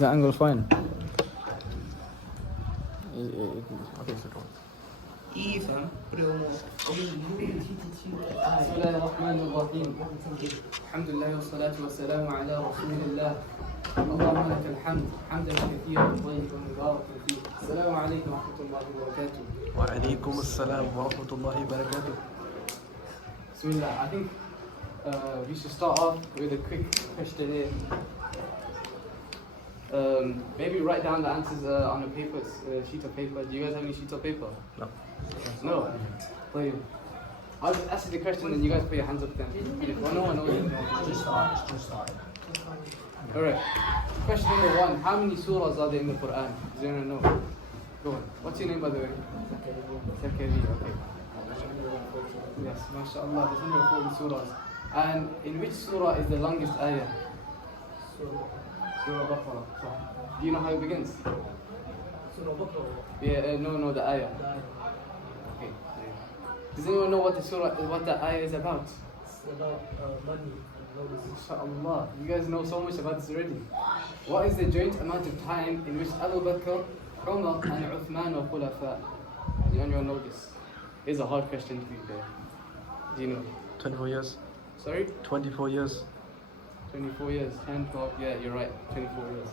the angle fine? Okay, so Ethan, بسم الله الرحمن الرحيم الحمد لله والصلاة والسلام على رسول الله اللهم لك الحمد حمدا كثيرا طيبا مباركا فيه السلام عليكم ورحمة الله وبركاته وعليكم السلام ورحمة الله وبركاته. Bismillah. I think we should start off with a quick questionnaire. Maybe write down the answers on a paper, sheet of paper. Do you guys have any sheets of paper? No. No? Wait. I'll just ask you the question and you guys put your hands up then. Well, no one knows it. Just start. Alright. Question number 1. How many surahs are there in the Quran? Does anyone know? Go on. What's your name by the way? Zakaria. Okay. Yes, mashallah. There's 140 surahs. And in which surah is the longest ayah? Surah Baqarah. Do you know how it begins? Surah Baqarah. Yeah, no, the ayah. Okay. Does anyone know what the ayah is about? It's about money and notice. Inshallah, you guys know so much about this already. What is the joint amount of time in which Abu Bakr, Umar and Uthman were khulafa? Does anyone know this? It's a hard question to be fair. Do you know? 24 years. Sorry? 24 years. 24 years, 10, 12, yeah, you're right, 24 years.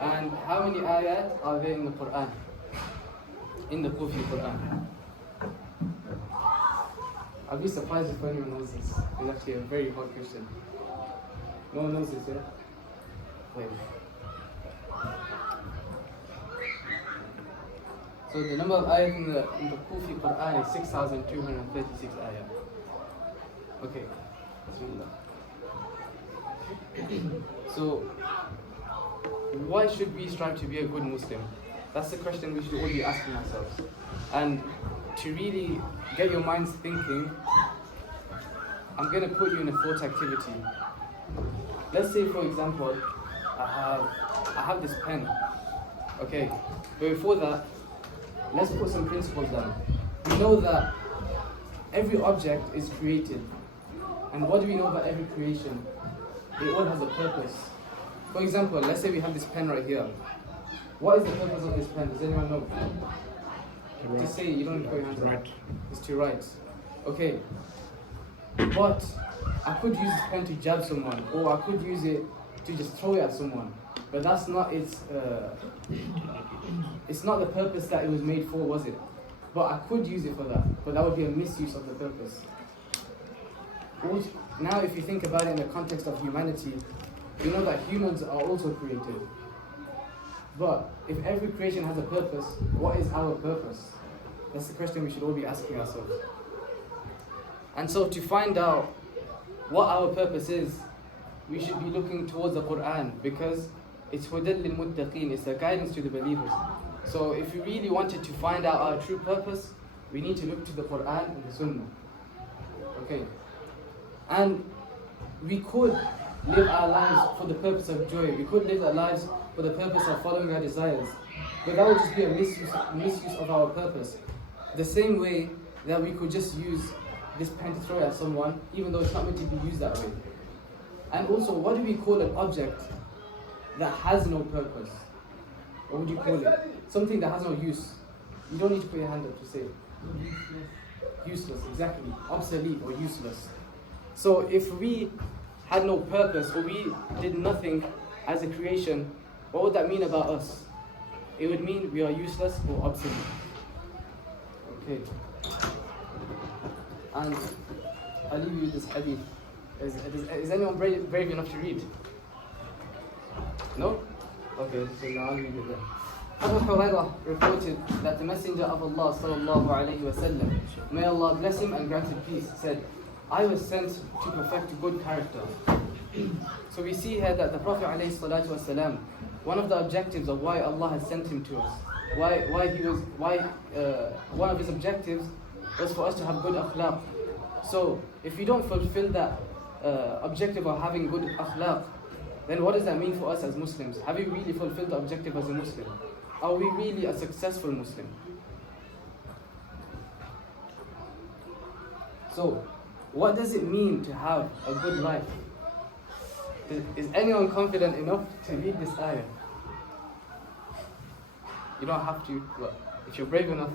And how many ayat are there in the Quran? In the Kufi Quran? I'll be surprised if anyone knows this. It's actually a very hard question. No one knows this, yeah? Wait. So the number of ayat in the Kufi Quran is 6,236 ayat. Okay. Bismillah. So, why should we strive to be a good Muslim? That's the question we should all be asking ourselves. And to really get your minds thinking, I'm going to put you in a thought activity. Let's say, for example, I have this pen. Okay, but before that, let's put some principles down. We know that every object is created. And what do we know about every creation? It all has a purpose. For example, let's say we have this pen right here. What is the purpose of this pen? Does anyone know? To say, you don't need to put your hands up. It's to write. Okay. But I could use this pen to jab someone, or I could use it to just throw it at someone. But that's not it's not the purpose that it was made for, was it? But I could use it for that. But that would be a misuse of the purpose. Now if you think about it in the context of humanity, you know that humans are also created. But if every creation has a purpose, what is our purpose? That's the question we should all be asking ourselves. And so to find out what our purpose is, we should be looking towards the Quran, because it's hudal lil muttaqeen, it's a guidance to the believers. So if we really wanted to find out our true purpose, we need to look to the Quran and the Sunnah. Okay. And we could live our lives for the purpose of joy. We could live our lives for the purpose of following our desires. But that would just be a misuse of our purpose. The same way that we could just use this pen to throw at someone, even though it's not meant to be used that way. And also, what do we call an object that has no purpose? What would you call it? Something that has no use. You don't need to put your hand up to say it. Useless, exactly. Obsolete or useless. So if we had no purpose, or we did nothing as a creation, what would that mean about us? It would mean we are useless or obsolete. Okay. And I'll leave you with this hadith. Is anyone brave enough to read? No? Okay, so now I'll read it then. Abu Hurairah reported that the Messenger of Allah sallallahu alayhi wa sallam, may Allah bless him and grant him peace, said, I was sent to perfect good character. So we see here that the Prophet alayhi salatu wasalam, one of the objectives of why Allah has sent him to us, one of his objectives was for us to have good akhlaq. So if we don't fulfill that objective of having good akhlaq, then what does that mean for us as Muslims? Have we really fulfilled the objective as a Muslim? Are we really a successful Muslim? So, what does it mean to have a good life? Is anyone confident enough to read this ayah? You don't have to, but if you're brave enough,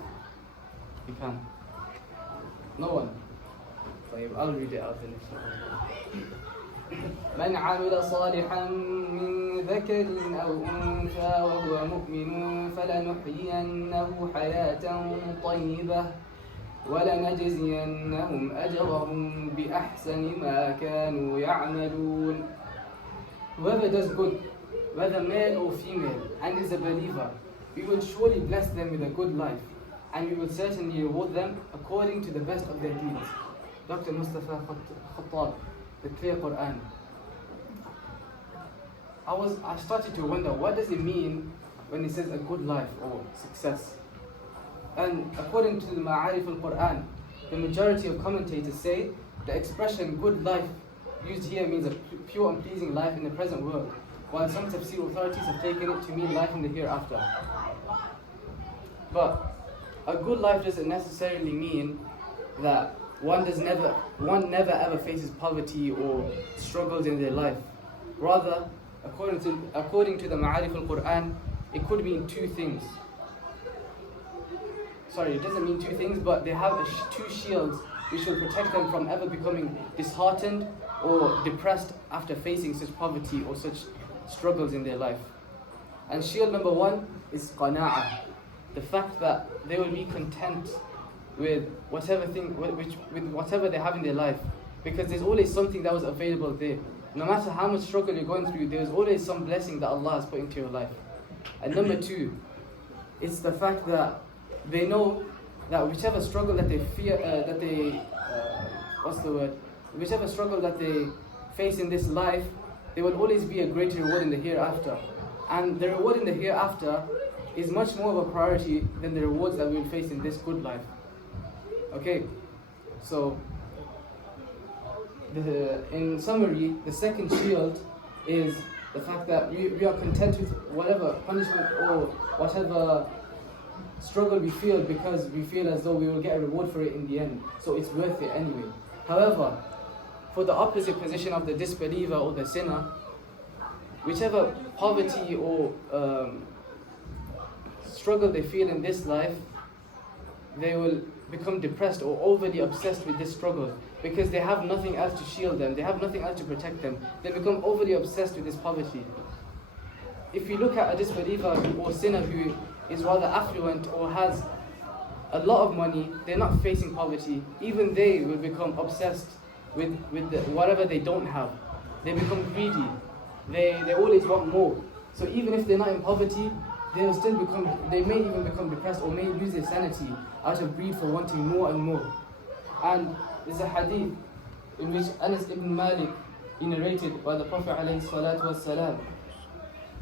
you can. No one. I'll read it out then. من عمل صالحا من ذكر أو أنثى وهو مؤمن فلنحيينه حياة طيبة ولنجزينهم أجرهم بأحسن ما كانوا يعملون. Whoever does good, whether male or female, and is a believer, we will surely bless them with a good life, and we will certainly reward them according to the best of their deeds. Dr. Mustafa Khattab, the clear Quran. I started to wonder, what does it mean when it says a good life or success? And according to the Ma'arif al-Quran, the majority of commentators say the expression good life used here means a pure and pleasing life in the present world, while some tafsir authorities have taken it to mean life in the hereafter. But a good life doesn't necessarily mean that one never ever faces poverty or struggles in their life. Rather, according to the Ma'arif al-Quran, it could mean two things. Sorry, it doesn't mean two things, but they have two shields which will protect them from ever becoming disheartened or depressed after facing such poverty or such struggles in their life. And shield number one is qana'ah, the fact that they will be content with whatever they have in their life, because there's always something that was available there. No matter how much struggle you're going through, there's always some blessing that Allah has put into your life. And number two, it's the fact that they know that whichever struggle that they whichever struggle that they face in this life, there will always be a greater reward in the hereafter. And the reward in the hereafter is much more of a priority than the rewards that we will face in this good life. Okay, so in summary, the second shield is the fact that we are content with whatever punishment or whatever struggle we feel, because we feel as though we will get a reward for it in the end, so it's worth it anyway. However, for the opposite position of the disbeliever or the sinner, whichever poverty or struggle they feel in this life, they will become depressed or overly obsessed with this struggle, because they have nothing else to shield them, they have nothing else to protect them. They become overly obsessed with this poverty. If you look at a disbeliever or sinner who is rather affluent or has a lot of money, they're not facing poverty. Even they will become obsessed with whatever they don't have. They become greedy. They always want more. So even if they're not in poverty, they may even become depressed or may lose their sanity out of greed for wanting more and more. And there's a hadith in which Anas ibn Malik narrated by the Prophet ﷺ,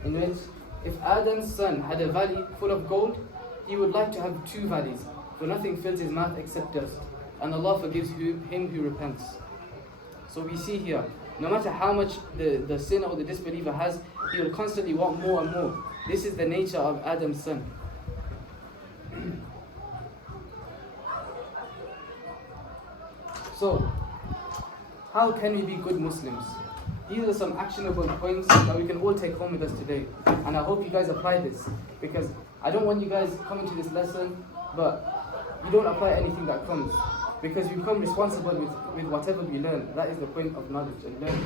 in which if Adam's son had a valley full of gold, he would like to have two valleys, for nothing fills his mouth except dust, and Allah forgives him who repents. So we see here, no matter how much the sinner or the disbeliever has, he will constantly want more and more. This is the nature of Adam's son. So, how can we be good Muslims? These are some actionable points that we can all take home with us today. And I hope you guys apply this, because I don't want you guys coming to this lesson, but you don't apply anything that comes, because you become responsible with whatever we learn. That is the point of knowledge and learning.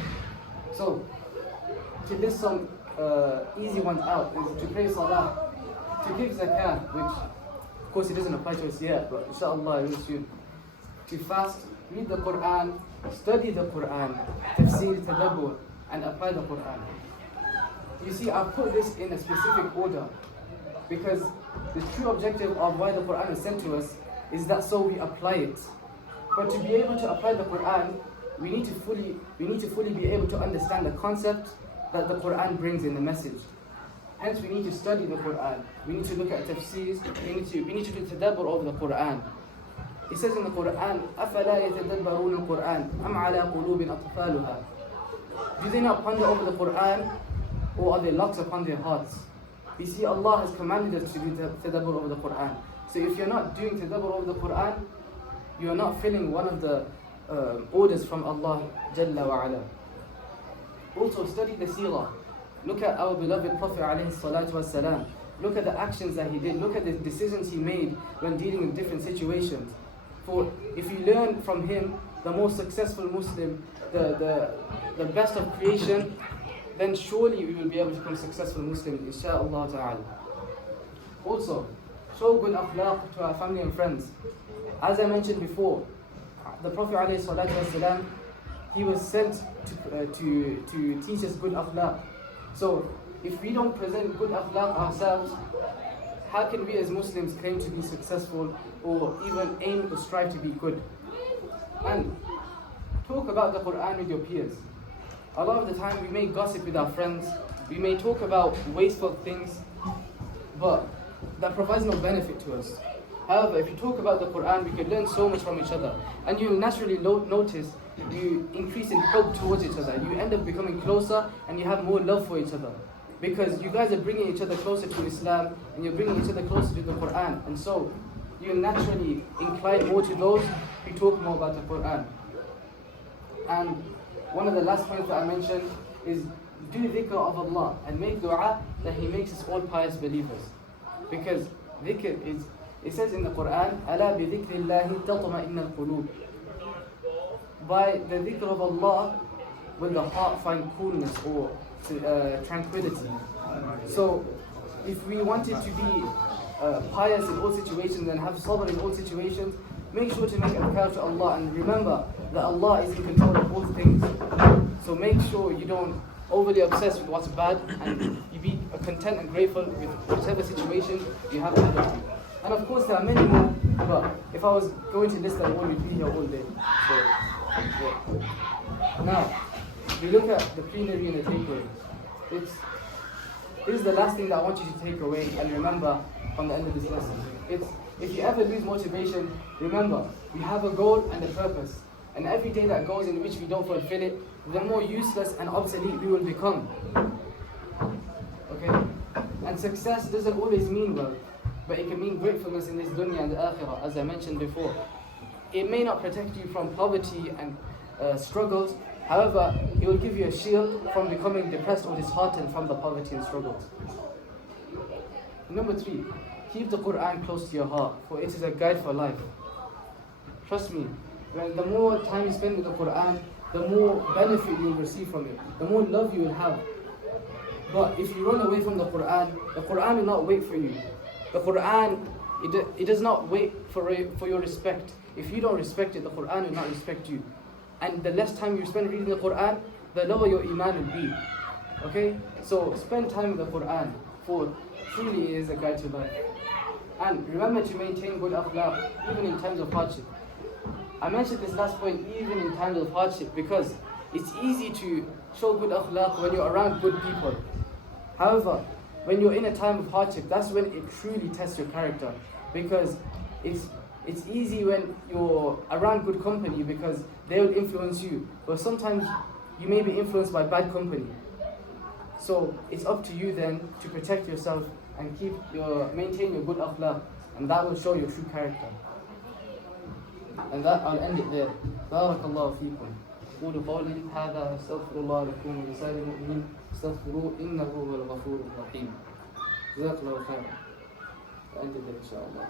So, to list some easy ones out is to pray salah, to give zakah, which of course it doesn't apply to us yet, but inshallah it will soon. To fast, read the Quran, study the Quran, tafsir, tadabbur, and apply the Quran. You see, I've put this in a specific order because the true objective of why the Quran is sent to us is that so we apply it. But to be able to apply the Quran, we need to fully be able to understand the concept that the Quran brings in the message. Hence, we need to study the Quran. We need to look at tafsirs. We need to do tadabbur over the Quran. It says in the Quran, أَفَلَا يَتَدَبَّرُونَ الْقُرْآنَ أَمْ عَلَى قُلُوبٍ أَقْفَالُهَا. Do they not ponder over the Quran, or are they locks upon their hearts? You see, Allah has commanded us to do tadabbur over the Quran. So if you're not doing tadabbur over the Quran, you are not filling one of the orders from Allah Jalla wa Ala. Also, study the seerah. Look at our beloved Prophet alayhi salatu wasalam. Look at the actions that he did. Look at the decisions he made when dealing with different situations. For if you learn from him, the most successful Muslim, the best of creation, then surely we will be able to become successful Muslims, insha'Allah ta'ala. Also, show good akhlaq to our family and friends. As I mentioned before, the Prophet ﷺ, he was sent to teach us good akhlaq. So, if we don't present good akhlaq ourselves, how can we as Muslims claim to be successful or even aim or strive to be good? And talk about the Quran with your peers. A lot of the time we may gossip with our friends, we may talk about wasteful things, but that provides no benefit to us. However, if you talk about the Quran, we can learn so much from each other. And you will naturally notice you increase in hope towards each other. You end up becoming closer and you have more love for each other. Because you guys are bringing each other closer to Islam and you're bringing each other closer to the Quran. And so, you naturally incline more to those who talk more about the Quran. And one of the last points that I mentioned is do dhikr of Allah and make dua that He makes us all pious believers. Because dhikr is, it says in the Quran, أَلَا بِذِكْرِ اللَّهِ تَطْمَئِنَّ الْقُلُوبِ. By the dhikr of Allah will the heart find coolness or tranquility. So if we wanted to be pious in all situations and have sabr in all situations, make sure to make adhkar to Allah and remember that Allah is in control of all things. So make sure you don't overly obsess with what's bad and you be content and grateful with whatever situation you have ahead of you. And of course there are many more, but if I was going to list them all, we'd be here all day. So, yeah. Now, we look at the plenary and the takeaway. This is the last thing that I want you to take away and remember from the end of this lesson. If you ever lose motivation, remember, we have a goal and a purpose. And every day that goes in which we don't fulfill it, the more useless and obsolete we will become. Okay? And success doesn't always mean wealth, but it can mean gratefulness in this dunya and the akhirah, as I mentioned before. It may not protect you from poverty and struggles, however, it will give you a shield from becoming depressed or disheartened from the poverty and struggles. Number 3, keep the Quran close to your heart, for it is a guide for life. Trust me, the more time you spend with the Quran, the more benefit you will receive from it, the more love you will have. But if you run away from the Quran will not wait for you. The Quran, it does not wait for your respect. If you don't respect it, the Quran will not respect you. And the less time you spend reading the Quran, the lower your iman will be. Okay? So spend time with the Quran, for truly it is a guide to life. And remember to maintain good akhlaq, even in times of hardship. I mentioned this last point, even in times of hardship, because it's easy to show good akhlaq when you're around good people. However, when you're in a time of hardship, that's when it truly tests your character. Because it's easy when you're around good company because they will influence you. But sometimes you may be influenced by bad company. So it's up to you then to protect yourself and maintain your good akhlaq, and that will show your true character. And that I'll end it there. بارك الله فيكم. أقول قولي هذا أستغفر الله لكم ولسائر المؤمنين استغفروه إنه هو الغفور الرحيم. جزاك الله خيرا. أنت إن شاء الله.